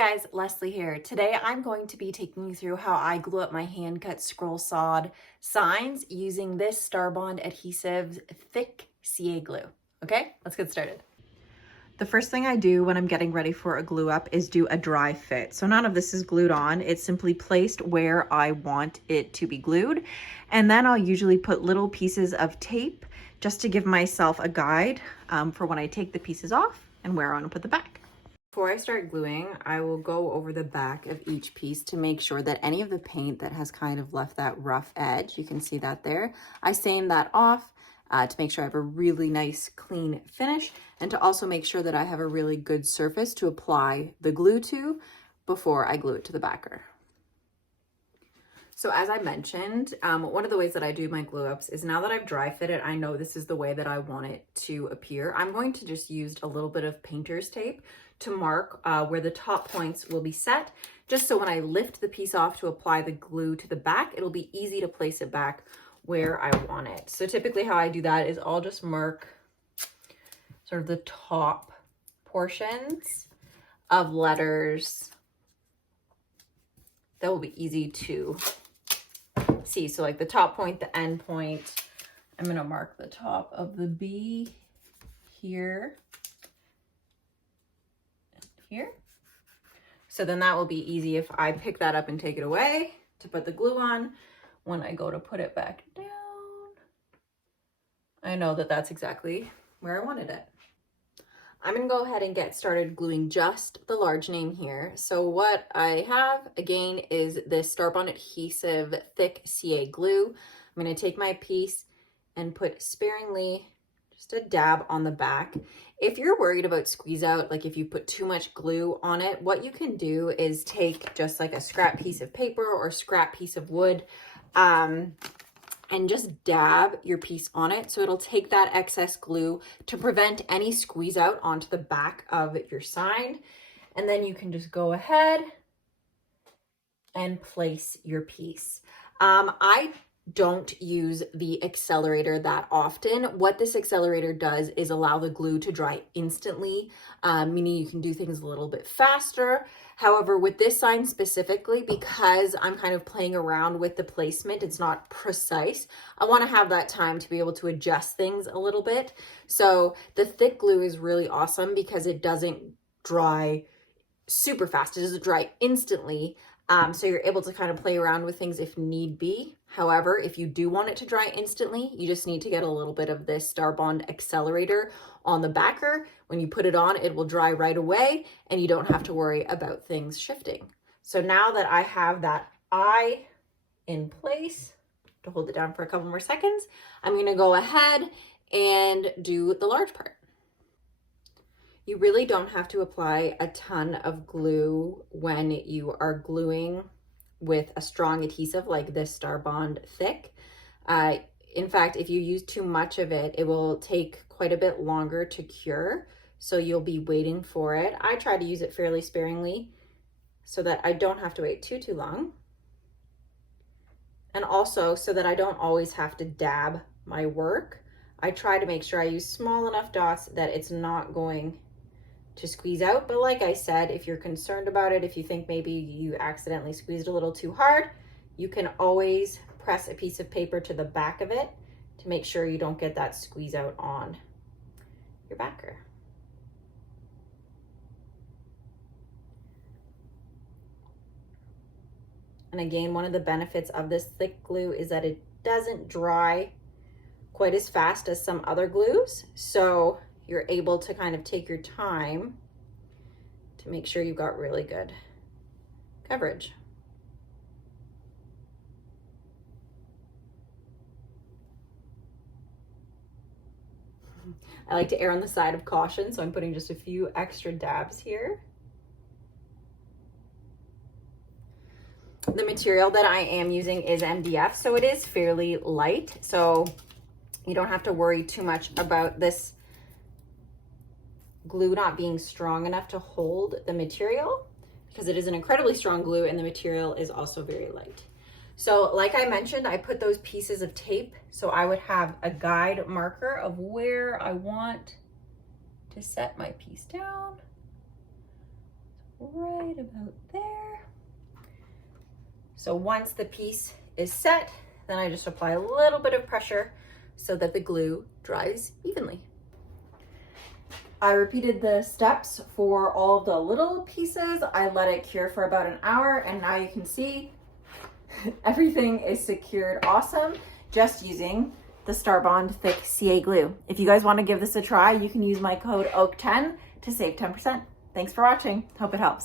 guys, Leslie here. Today I'm going to be taking you through how I glue up my hand-cut scroll sawed signs using this Starbond Adhesive thick CA glue. Okay, let's get started. The first thing I do when I'm getting ready for a glue up is do a dry fit. So none of this is glued on, it's simply placed where I want it to be glued. And then I'll usually put little pieces of tape just to give myself a guide for when I take the pieces off and where I want to put the back. Before I start gluing, I will go over the back of each piece to make sure that any of the paint that has kind of left that rough edge, you can see that there, I sand that off to make sure I have a really nice clean finish, and to also make sure that I have a really good surface to apply the glue to before I glue it to the backer. So as I mentioned, one of the ways that I do my glue ups is now that I've dry fit it, I know this is the way that I want it to appear. I'm going to just use a little bit of painter's tape to mark where the top points will be set, just so when I lift the piece off to apply the glue to the back, it'll be easy to place it back where I want it. So typically how I do that is I'll just mark sort of the top portions of letters that will be easy to see. So like the top point, the end point, I'm gonna mark the top of the B here and here. So then that will be easy if I pick that up and take it away to put the glue on. When I go to put it back down, I know that that's exactly where I wanted it. I'm gonna go ahead and get started gluing just the large name here. So what I have, again, is this Starbond Adhesive thick CA glue. I'm gonna take my piece and put sparingly just a dab on the back. If you're worried about squeeze out, like if you put too much glue on it, what you can do is take just like a scrap piece of paper or scrap piece of wood, and just dab your piece on it. So it'll take that excess glue to prevent any squeeze out onto the back of your sign. And then you can just go ahead and place your piece. I don't use the accelerator that often. What this accelerator does is allow the glue to dry instantly, meaning you can do things a little bit faster. However, with this sign specifically, because I'm kind of playing around with the placement, it's not precise, I want to have that time to be able to adjust things a little bit. So the thick glue is really awesome because it doesn't dry super fast. It doesn't dry instantly. So you're able to kind of play around with things if need be. However, if you do want it to dry instantly, you just need to get a little bit of this Starbond accelerator on the backer. When you put it on, it will dry right away and you don't have to worry about things shifting. So now that I have that eye in place, to hold it down for a couple more seconds, I'm gonna go ahead and do the large part. You really don't have to apply a ton of glue when you are gluing with a strong adhesive like this Starbond thick. In fact, if you use too much of it, it will take quite a bit longer to cure. So you'll be waiting for it. I try to use it fairly sparingly so that I don't have to wait too long. And also so that I don't always have to dab my work. I try to make sure I use small enough dots that it's not going to squeeze out. But like I said, if you're concerned about it, if you think maybe you accidentally squeezed a little too hard, you can always press a piece of paper to the back of it to make sure you don't get that squeeze out on your backer. And again, one of the benefits of this thick glue is that it doesn't dry quite as fast as some other glues. So you're able to kind of take your time to make sure you've got really good coverage. I like to err on the side of caution, so I'm putting just a few extra dabs here. The material that I am using is MDF, so it is fairly light, so you don't have to worry too much about this glue not being strong enough to hold the material, because it is an incredibly strong glue and the material is also very light. So like I mentioned, I put those pieces of tape so I would have a guide marker of where I want to set my piece down. right about there. So once the piece is set, then I just apply a little bit of pressure so that the glue dries evenly. I repeated the steps for all of the little pieces. I let it cure for about an hour, and now you can see everything is secured awesome just using the Starbond Thick CA glue. If you guys want to give this a try, you can use my code OAK10 to save 10%. Thanks for watching. Hope it helps.